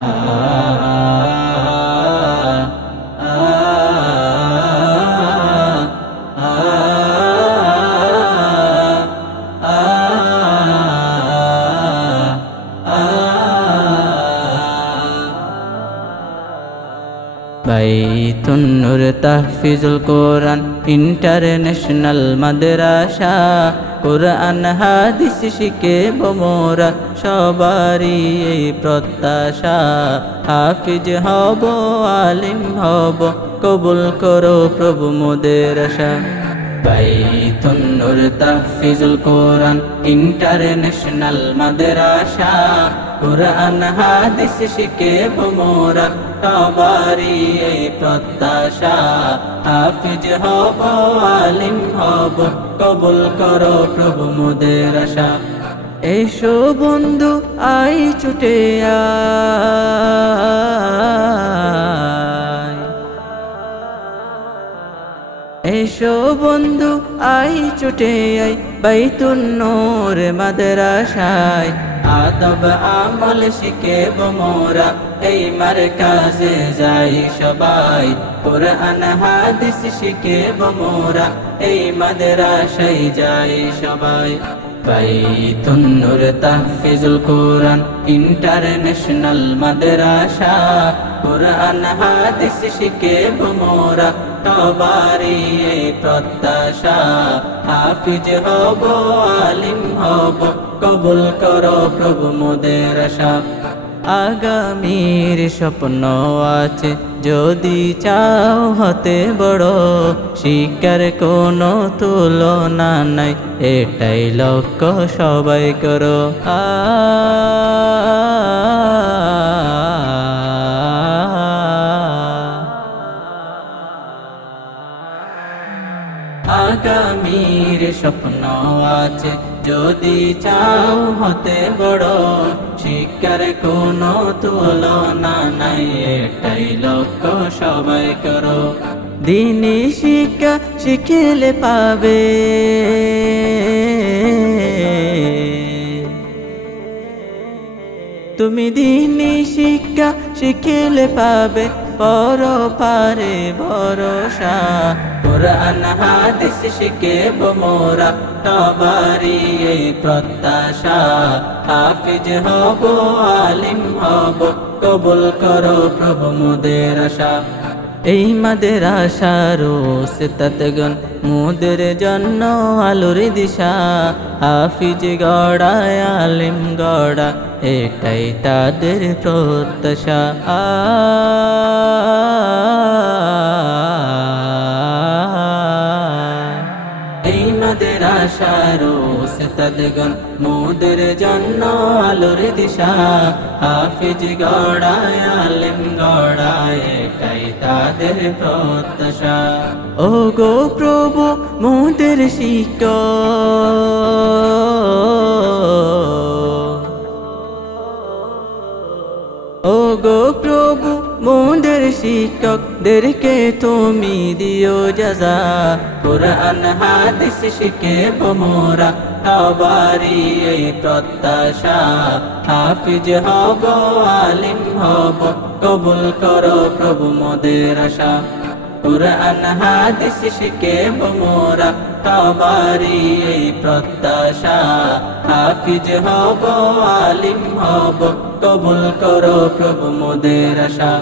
বাইতুন নূর তাহফিজুল কোরআন international মাদ্রাসা, কোরআন হাদিস শিখেব মোরা সবারই এই প্রত্যাশা। হাফিজ হব, আলিম হব, কবুল করো প্রভু মোদের আশা। বাইতুন নূর তাহফিজুল কোরআন ইন্টারন্যাশনাল মাদ্রাসা, কোরআন হাদিস শিখেব মোরা সবারই এই প্রত্যাশা। হাফিজ হব, আলিম হব, কবুল করো প্রভু মোদের আশা। এসো বন্ধু আই ছুটে আয়, এসো বন্ধু আই ছুটে আই বাইতুন নূর মাদ্রাসায়। আদব আমল শিখেব মোরা এই মারকাজে যাই সবাই, কোরআন হাদিস শিখেব মোরা এই মাদ্রাসায় যাই সবাই। বাইতুন নূর তাহফিজুল কোরআন ইন্টারন্যাশনাল মাদ্রাসা, কোরআন হাদিস শিখেব মোরা সবারই এই প্রত্যাশা। হাফিজ হব, আলিম হব, কবুল করো প্রভু মোদের আশা। আগামীর স্বপ্ন আছে যদি চাও হতে বড়, শিক্ষার কোনো তুলনা নাই এটাই লক্ষ্য সবাই করো। আগামীর স্বপ্ন আছে যদি চাও হতে বড়, শিক্ষার কোনো তুলনা নাই এটাই লক্ষ্য সবাই করো। দিনী শিক্ষা শিখিলে পাবে, তুমি দিনী শিক্ষা শিখিলে পাবে পরপারে ভরসা। কোরআন হাদিস শিখেব মোরা সবারই এই প্রত্যাশা। হাফিজ হব, আলিম হব, কবুল করো প্রভু মোদের আশা। এই মাদ্রাসার ওস্তাদগণ মোদের জন্য আলোর দিশা। হাফিজ গড়া, আলিম গড়া এটাই তাদের প্রত্যাশা। এই মাদ্রাসার ওস্তাদগণ মোদের জন্য আলোর দিশা। হাফিজ গড়া, আলিম গড়া এটাই তাদের প্রত্যাশা। ও গো প্রভু মোদের শিক্ষক, ও গো প্রভু মোদের শিক্ষকদেরকে তুমি দিও জাযা। কোরআন হাদিস শিখেব মোরা সবারই এই প্রত্যাশা। হাফিজ হব, আলিম হব, কবুল করো প্রভু মোদের আশা। কোরআন হাদিস শিখেব মোরা সবারই এই প্রত্যাশা। হাফিজ হব, আলিম হব, কবুল করো প্রভু মোদের আশা।